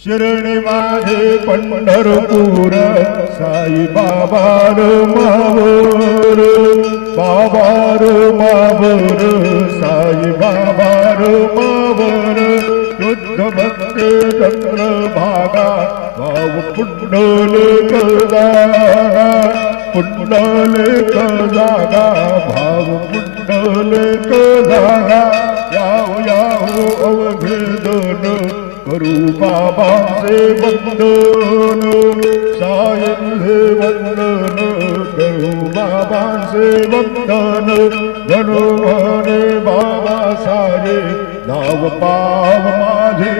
शरणी माझे पंढरपूर साई बाबार मावर बाबार मावर साई बाबार मावर शुद्ध भक्त चंद्र भागा भाव पुंडलिक जागा पुंडलिक जागा भाव पुंडलिक जागा याव याव अवघेदन करू बाबांचे वंदन साईंचे वंदन करू बाबांचे वंदन जणू म्हणे बाबा सारे नाव पाव माझे